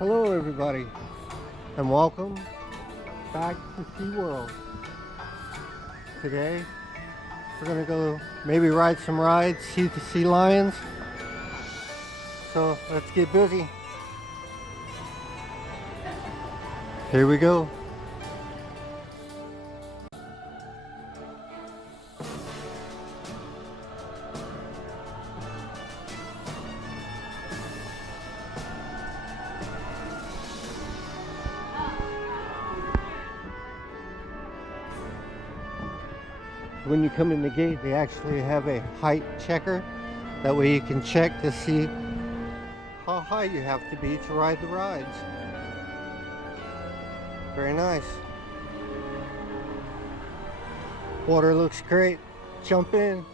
Hello everybody and welcome back to SeaWorld. Today we're gonna go maybe ride some rides, see the sea lions. So let's get busy. Here we go. When you come in the gate, they actually have a height checker. That way you can check to see how high you have to be to ride the rides. Very nice. Water looks great. Jump in.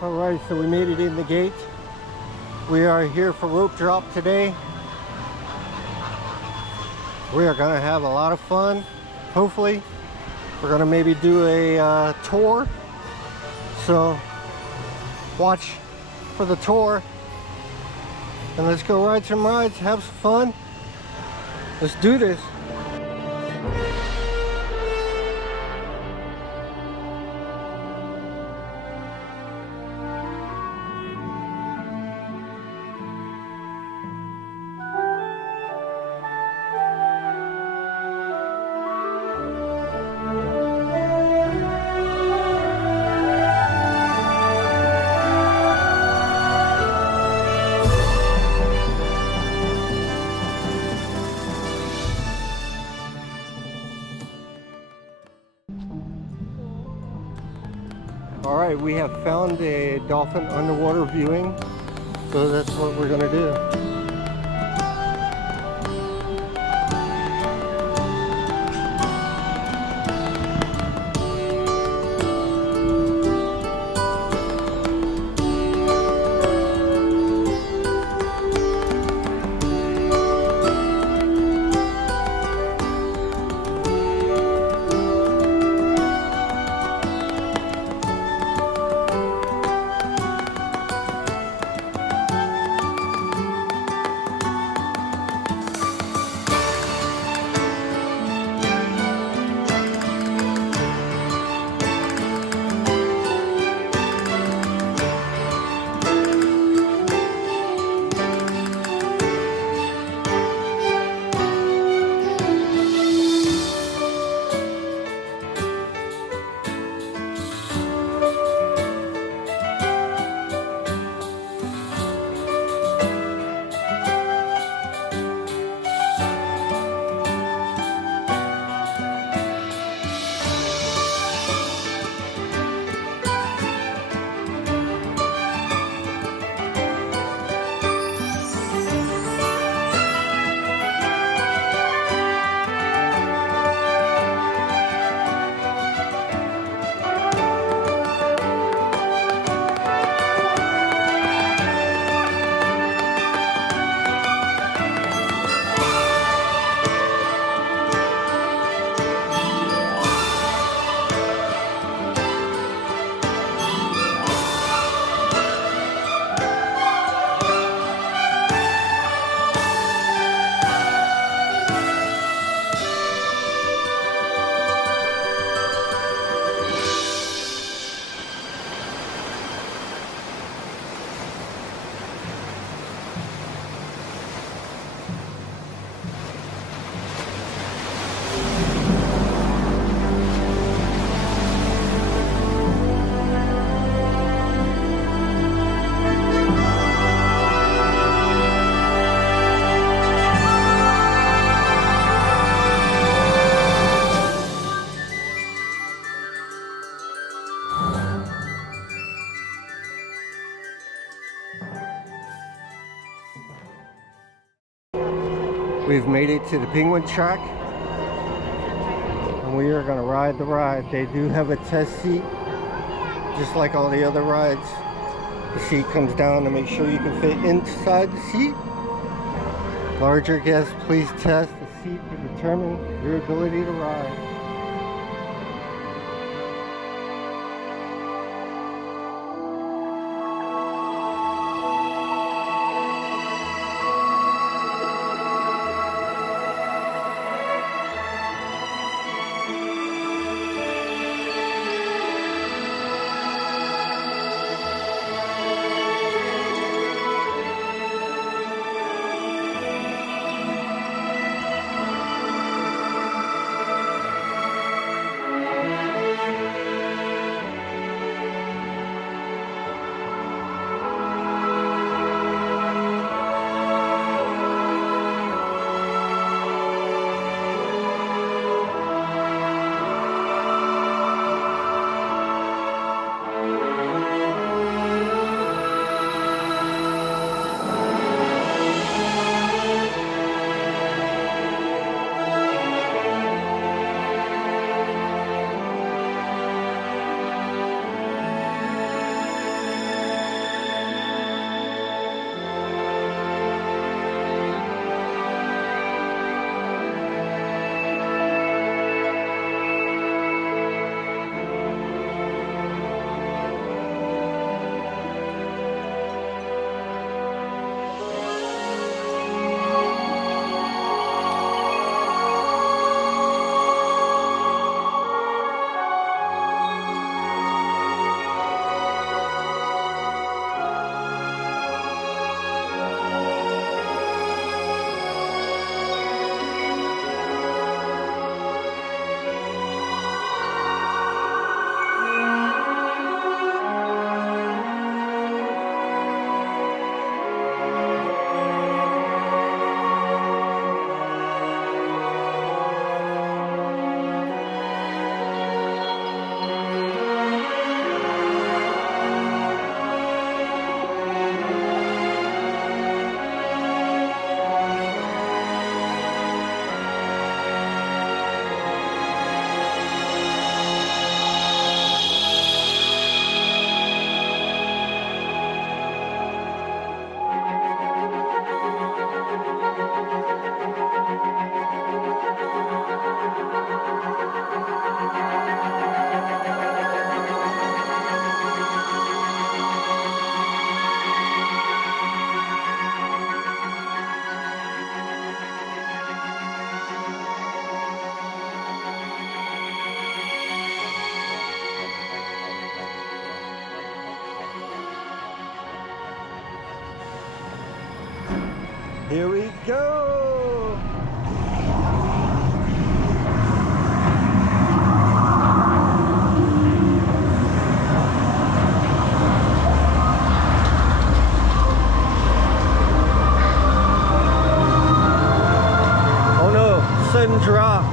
Alright, so we made it in the gate. We are here for rope drop today. We are going to have a lot of fun. Hopefully, we're going to maybe do a tour. So, watch for the tour. And let's go ride some rides, have some fun. Let's do this. Alright, we have found a dolphin underwater viewing, so that's what we're going to do. We've made it to the penguin track, and we are going to ride the ride. They do have a test seat, just like all the other rides. The seat comes down to make sure you can fit inside the seat. Larger guests, please test the seat to determine your ability to ride. Here we go! Oh no, sudden drop.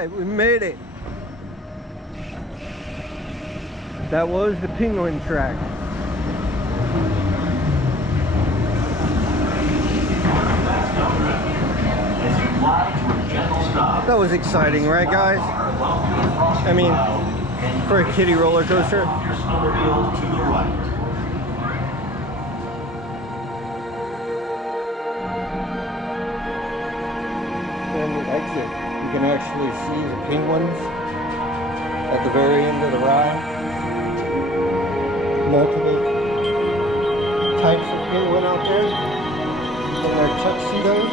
right, we made it. That was the penguin track. That was exciting, right guys? I mean, for a kiddie roller coaster. And the exit, you can actually see the penguins at the very end of the ride. Multiple types of penguin out there in their tuxedos.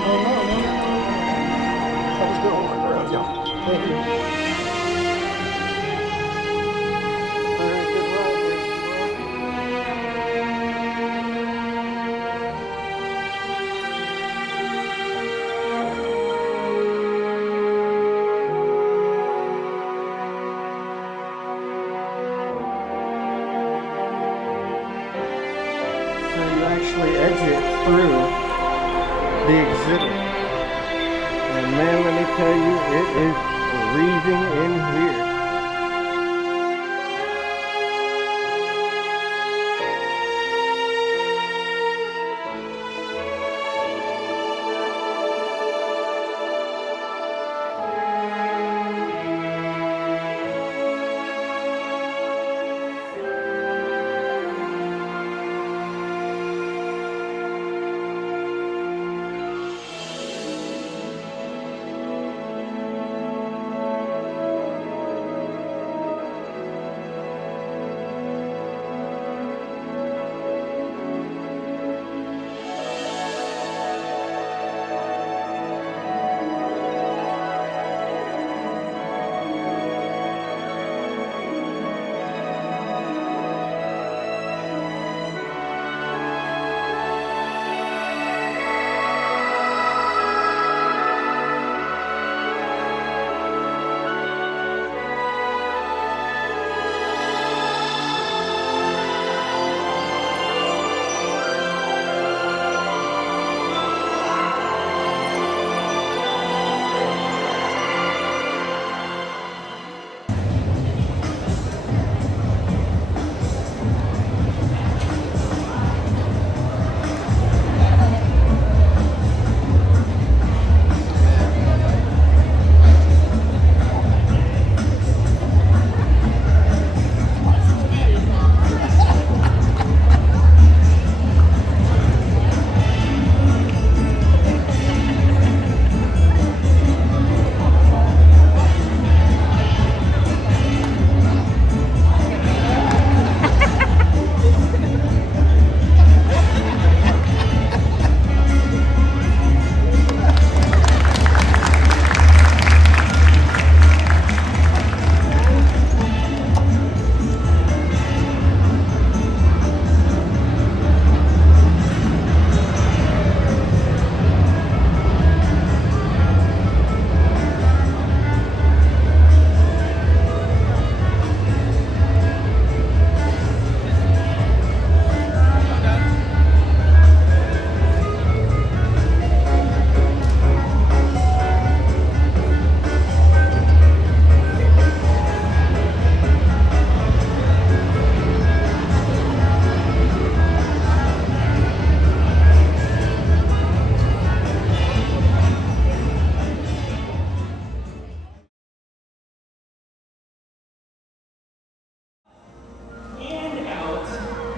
Oh no, no, no. I was going to walk around, y'all. Thank you. Very good ride there. So you actually exit through the exhibit. And man, let me tell you, it is freezing in here.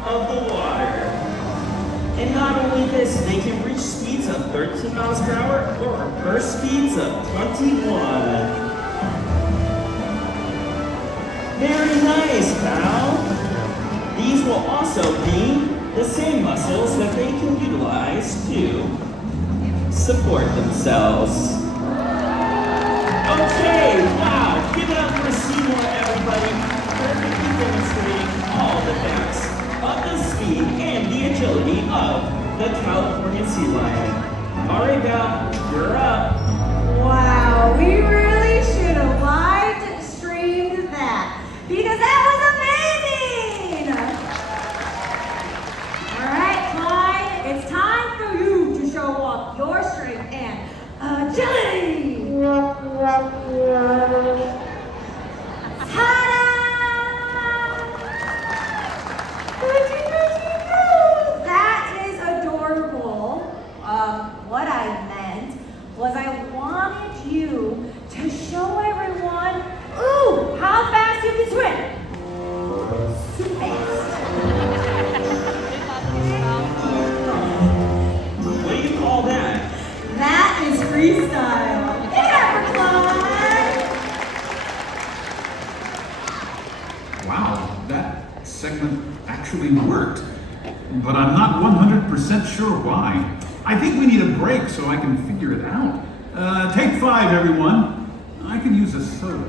Of the water. And not only this, they can reach speeds of 13 miles per hour or burst speeds of 21. Very nice, pal. These will also be the same muscles that they can utilize to support themselves. Okay, wow, give it up for Seaworld, everybody. Perfectly demonstrating all the facts of the speed and the agility of the California Sealion. All right, Val, you're up. Wow, we really should have live streamed that because that was amazing! All right, Clyde, it's time for you to show off your strength and agility. That is adorable. What I meant was I wanted you to show everyone, ooh, how fast you can swim. Too fast. What do you call that? That is freestyle. Give it up for Clyde. Wow, that segment actually worked. But I'm not 100% sure why. I think we need a break so I can figure it out. Take 5, everyone. I could use a soda.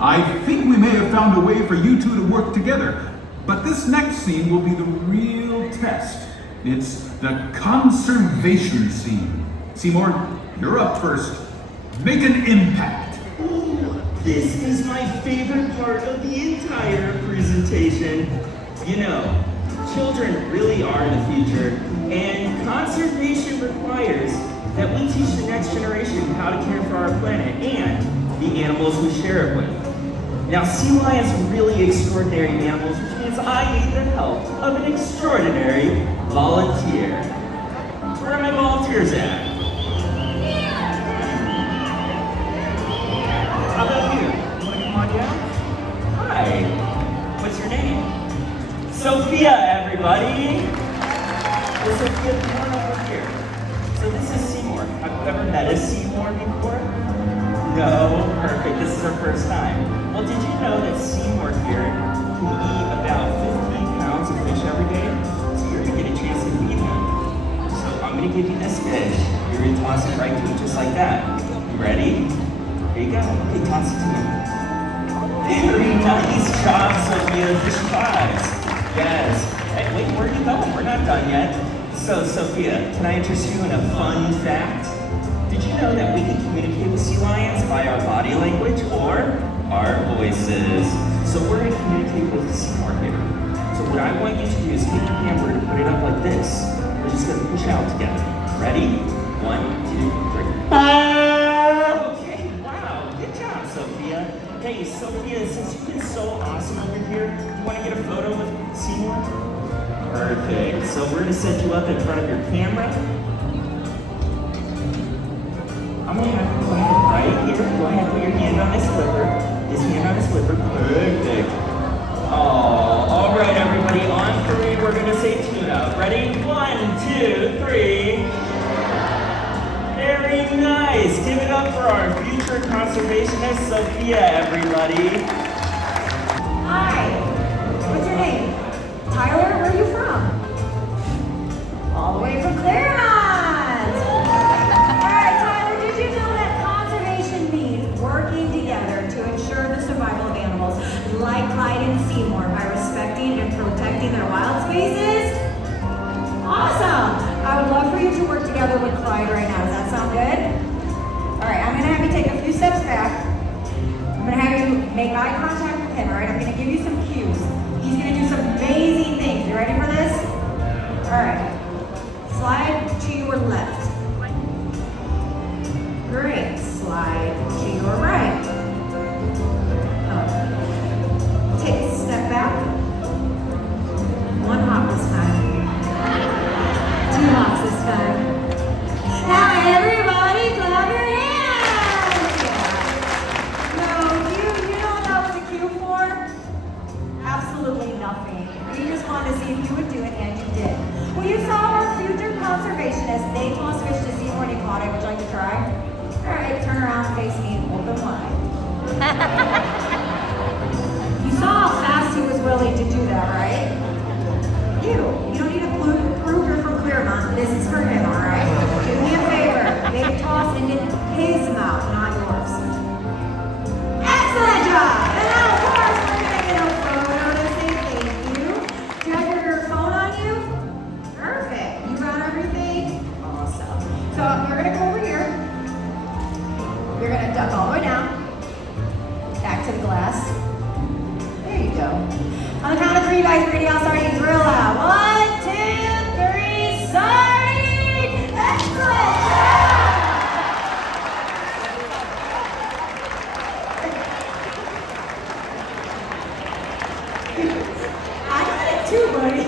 I think we may have found a way for you two to work together, but this next scene will be the real test. It's the conservation scene. Seymour, you're up first. Make an impact. Ooh, this is my favorite part of the entire presentation. You know, children really are the future, and conservation requires that we teach the next generation how to care for our planet and the animals we share it with. Now, sea lions are really extraordinary animals, which means I need the help of an extraordinary volunteer. Where are my volunteers at? How about you? You wanna come on down? Hi. What's your name? Sophia, everybody. Well, Sophia, come on over here. So this is Seymour. Have you ever met a Seymour before? No? Perfect. This is our first time. Well, did you know that Seymour here can eat about 15 pounds of fish every day? So you're gonna get a chance to feed him. So I'm gonna give you this fish. You're gonna toss it right to him just like that. You ready? Here you go. Okay, toss it to him. Very nice job, Sophia. Fish fives. Yes. Hey, wait, where are you going? We're not done yet. So, Sophia, can I interest you in a fun fact? Did you know that we can communicate with sea lions by our body language or our voices? So we're going to communicate with Seymour here. So what I want you to do is take your hand, we're going to put it up like this. We're just going to push out together. Ready? 1, 2, 3. Okay, wow, good job, Sophia. Hey, Sophia, since you've been so awesome over here, do you want to get a photo with Seymour? Perfect. So we're going to set you up in front of your camera. I'm gonna have you go ahead right here. Go ahead, put your hand on this flipper. This hand on this flipper. Perfect. Oh, all right, everybody. On 3, we're gonna say tune up. Ready? 1, 2, 3. Very nice. Give it up for our future conservationist, Sophia, everybody. Hi. What's your name? Tyler, where are you from? All the way from Claremont. Working together to ensure the survival of animals like Clyde and Seymour by respecting and protecting their wild spaces? Awesome! I would love for you to work together with Clyde right now. Does that sound good? Alright, I'm going to have you take a few steps back. I'm going to have you make eye contact with him, alright? I'm going to give you some cues. He's going to do some amazing things. You ready for this? Alright. Slide to your left. Great. Slide to your right. Take a step back. 1 hop this time. 2 hops this time. Now everybody clap your hands! No, you know what that was a cue for? Absolutely nothing. We just wanted to see if you would do it, and you did. Well, you saw our future conservationist. They tossed fish to Seymour and he caught it. Would you like to try? All right, turn around, face me, open wide. You saw how fast he was willing to do that, right? You don't need to prove you're from Claremont. This is for him, all right? Do me a favor, make a toss into his Awesome. So you're gonna come over here. You're gonna duck all the way down. Back to the glass. There you go. On the count of 3, you guys ready? All sardines real loud. 1, 2, 3, sardine! Excellent! I got it too, buddy.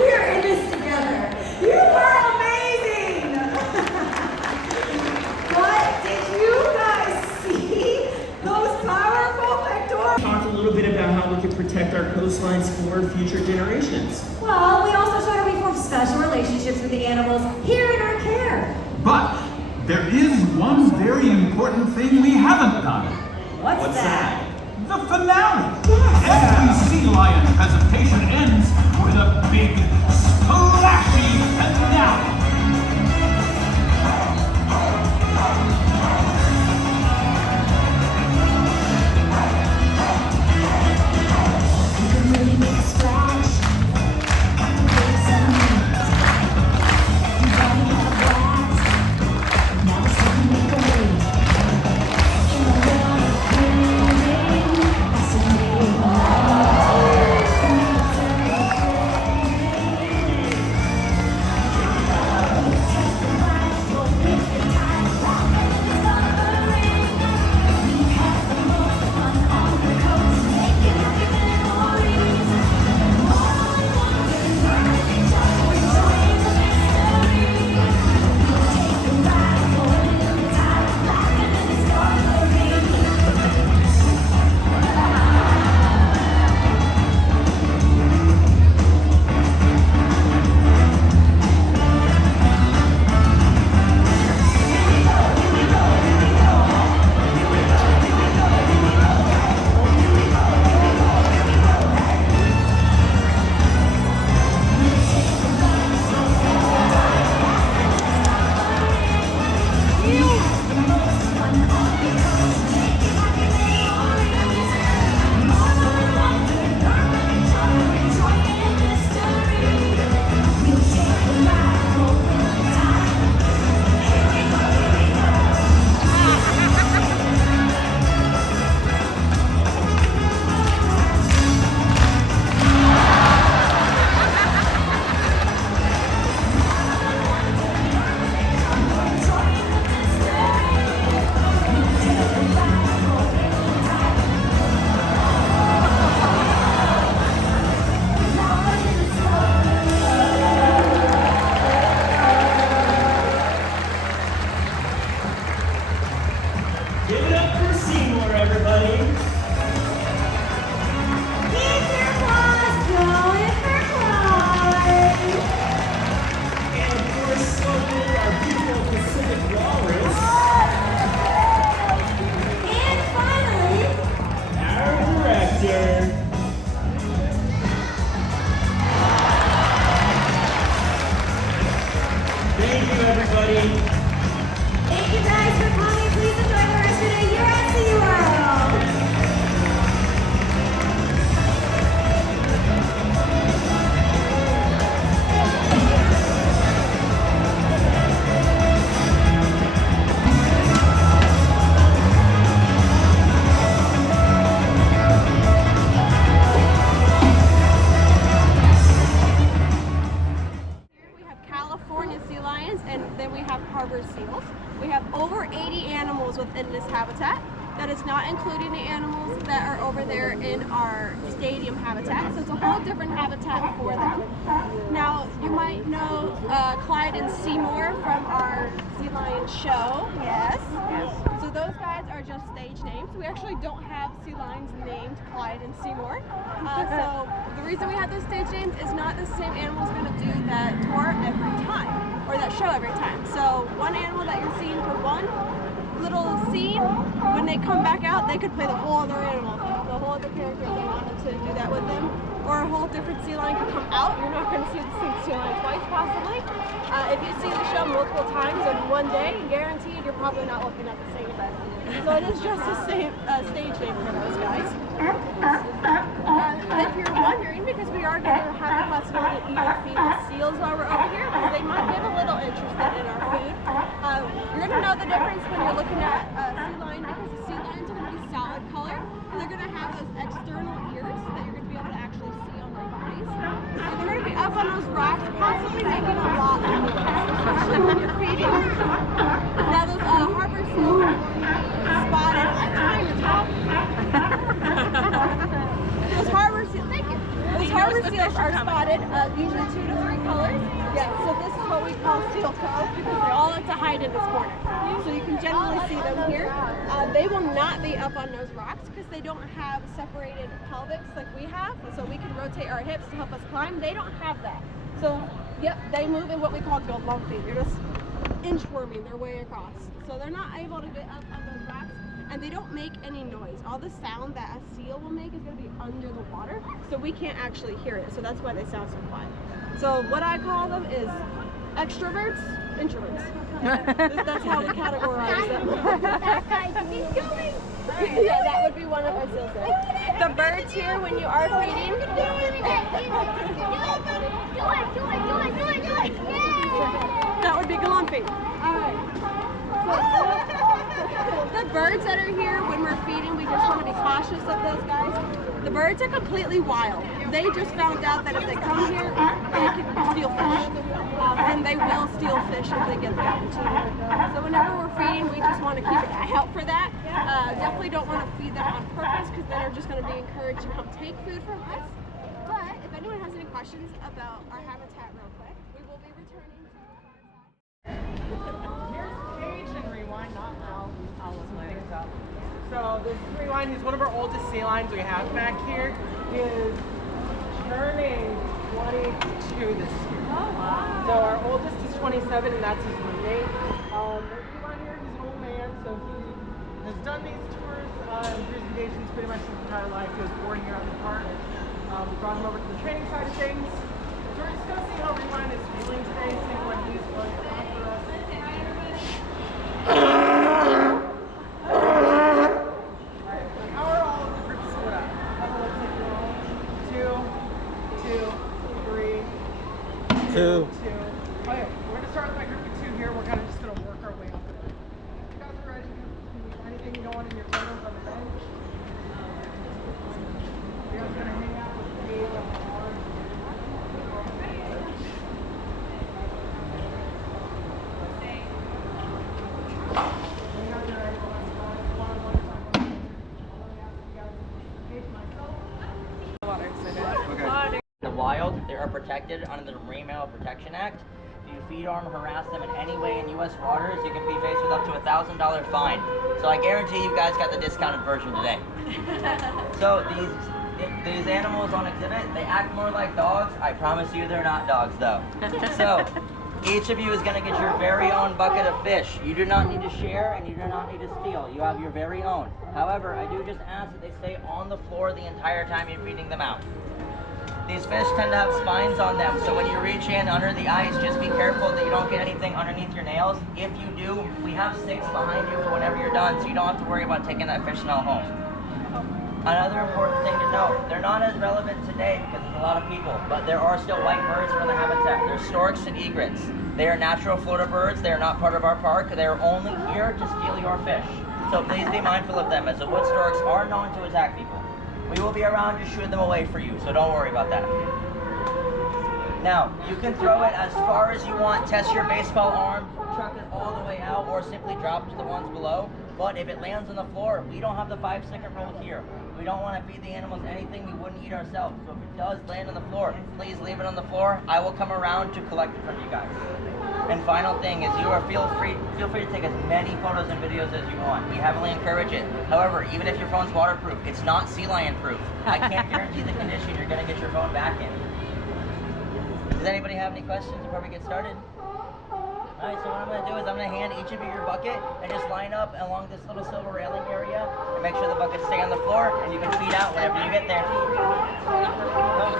We are in this together. You are amazing! But did you guys see those powerful pectorals? Talked a little bit about how we can protect our coastlines for future generations. Well, we also showed how we form special relationships with the animals here in our care. But there is one very important thing we haven't done. What's that? The finale. Every sea lion presentation ends with a big, splashy finale. You can really make a splash. Make some noise. Everybody have a blast. Now it's time to make a wave. In the world of swimming, fascinating. Give it up for Seymour, everybody. Keep your claws going for Clyde. And of course, so did our beautiful Pacific Walrus, And finally, our director. Thank you, everybody. thank you guys for coming. Please enjoy the rest of your day here at Seaworld. We have California sea lions, and then we have harbor seals. We have over 80 animals within this habitat. That is not including the animals that are over there in our stadium habitat. So it's a whole different habitat for them. Now, you might know Clyde and Seymour from our Sea Lion show. Yes. So those guys are just stage names. We actually don't have sea lions named Clyde and Seymour. So the reason we have those stage names is not the same animal's going to do that tour every time, or that show every time. So one animal that you're seeing for one little scene, when they come back out, they could play the whole other animal, the whole other character if they wanted to do that with them. Or a whole different sea lion could come out. You're not going to see the same sea lion twice, possibly. If you see the show multiple times in one day, guaranteed you're probably not looking at the same event. So it is just the same stage name for those guys. If you're wondering, because we are going to have a possibility to even feed the seals while we're over here, because they might get a little interested in our food. You're going to know the difference when you're looking at sea lion, because the sea lions are going to be solid color, and they're going to have those external ears that you're going to be able to actually see on their bodies. And they're going to be up on those rocks, possibly making a lot of noise, especially when you're feeding. Now those harbor seals are going to be spotted. I'm trying to talk. Those harbor seals, thank you. Those harbor seals are spotted, usually 2 to 3 colors. Yeah, so this is what we call seal toe, because they all like to hide in this corner. So you can generally see them here. They will not be up on those rocks because they don't have separated pelvics like we have. So we can rotate our hips to help us climb. They don't have that. So, yep, they move in what we call lumping. They're just inchworming their way across. So they're not able to get up on those rocks. And they don't make any noise. All the sound that a seal will make is going to be under the water, so we can't actually hear it. So that's why they sound so quiet. So what I call them is extroverts, introverts. That's how we categorize them. Yeah, that would be one of our seals there. The birds here, when you are feeding, that would be galumphing. All right. The birds that are here, when we're feeding, we just want to be cautious of those guys. The birds are completely wild. They just found out that if they come here, they can steal fish. And they will steal fish if they get the opportunity. So whenever we're feeding, we just want to keep an eye out for that. Definitely don't want to feed them on purpose, because then they're just going to be encouraged to come take food from us. But if anyone has any questions about our habitat real quick, we will be returning to Here's Paige and Rewind, not Al. Al was letting us up. So this is Rewind. He's one of our oldest sea lions we have back here. He is turning 22 this year. Oh, wow. So our oldest is 27, and that's his roommate. Rewind here, he's an old man, so he has done these tours and presentations pretty much his entire life. He was born here at the park. We brought him over to the training side of things. So we're just going to see how Rewind is feeling today, see what he's going to offer us. Alright, so how are all of the groups split up? How looks like you're all 2, 2, 3, 2. 2. Okay, we're going to start with my group of 2 here. We're kind of just going to work our way up there. If you guys are ready, anything you don't want in your photos on the bench. You guys are going to hang out with Dave on the bar. In the wild, they are protected under the Marine Mammal Protection Act. If you feed on or harass them in any way in U.S. waters, you can be faced with up to a $1,000 fine. So I guarantee you guys got the discounted version today. So these animals on exhibit, they act more like dogs. I promise you they're not dogs though. So each of you is going to get your very own bucket of fish. You do not need to share and you do not need to steal. You have your very own. However, I do just ask that they stay on the floor the entire time you're feeding them out. These fish tend to have spines on them, so when you reach in under the ice, just be careful that you don't get anything underneath your nails. If you do, we have 6 behind you for whenever you're done, so you don't have to worry about taking that fish smell home. Another important thing to note, they're not as relevant today because there's a lot of people, but there are still white birds in the habitat. There's storks and egrets. They are natural floater birds. They are not part of our park. They are only here to steal your fish. So please be mindful of them, as the wood storks are known to attack people. We will be around to shoot them away for you, so don't worry about that. Now, you can throw it as far as you want, test your baseball arm, chuck it all the way out, or simply drop it to the ones below. But if it lands on the floor, we don't have the 5-second rule here. We don't want to feed the animals anything we wouldn't eat ourselves. So if it does land on the floor, please leave it on the floor. I will come around to collect it from you guys. And final thing is, feel free to take as many photos and videos as you want. We heavily encourage it. However, even if your phone's waterproof, it's not sea lion proof. I can't guarantee the condition you're going to get your phone back in. Does anybody have any questions before we get started? Alright, so what I'm going to do is I'm going to hand each of you your bucket and just line up along this little silver railing area and make sure the buckets stay on the floor and you can feed out whenever you get there.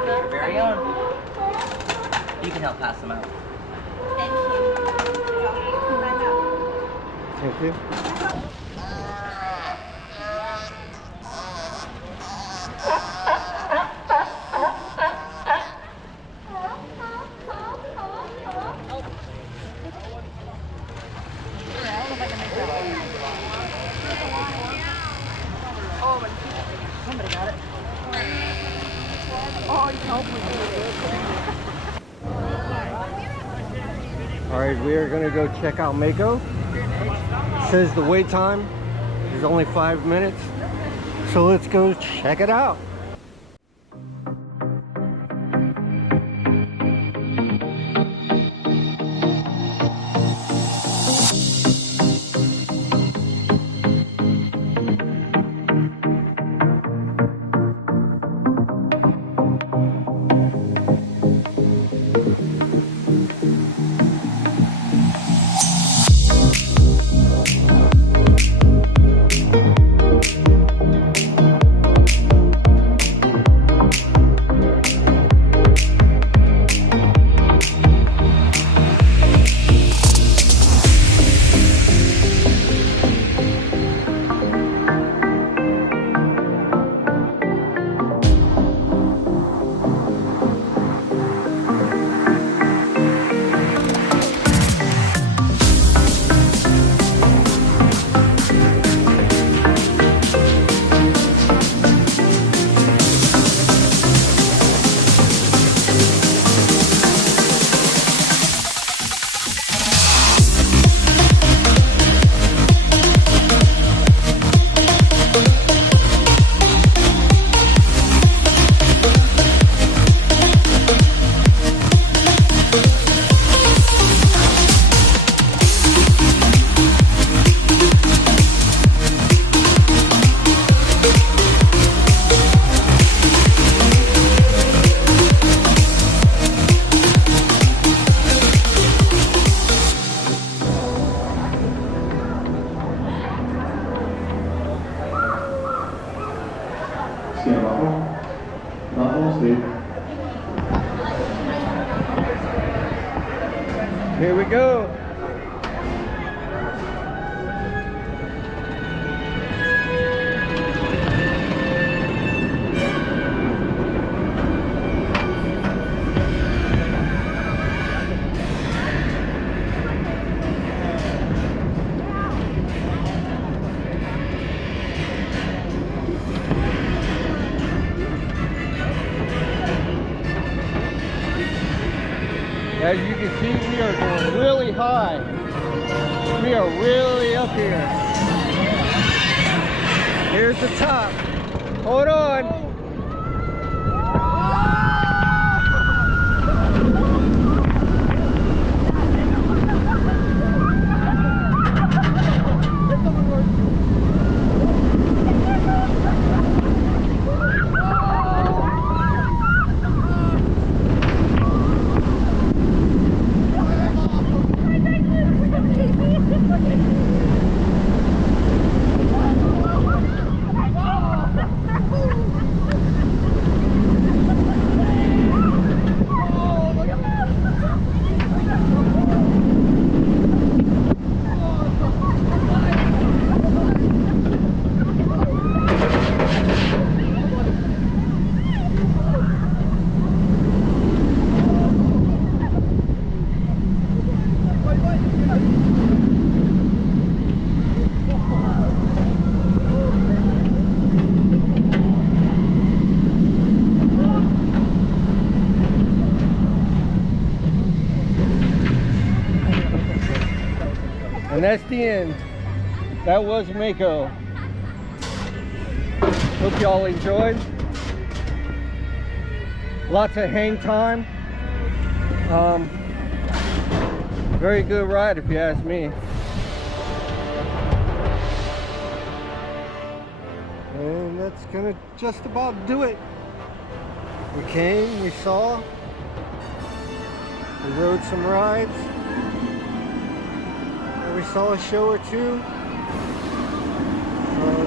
Your very own. You can help pass them out. Thank you. Thank you. All right, we are gonna go check out Mako. It says the wait time is only 5 minutes. So let's go check it out. Here we go. As you can see, we are going really high. We are really up here. Here's the top. Hold on. And that's the end. That was Mako. Hope y'all enjoyed. Lots of hang time. Very good ride if you ask me. And that's gonna just about do it. We came, we saw, we rode some rides. We saw a show or two.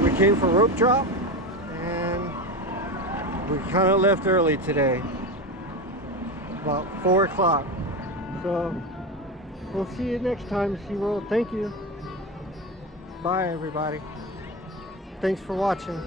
We came for rope drop and we kind of left early today, about 4 o'clock. So we'll see you next time, SeaWorld. Thank you. Bye everybody. Thanks for watching.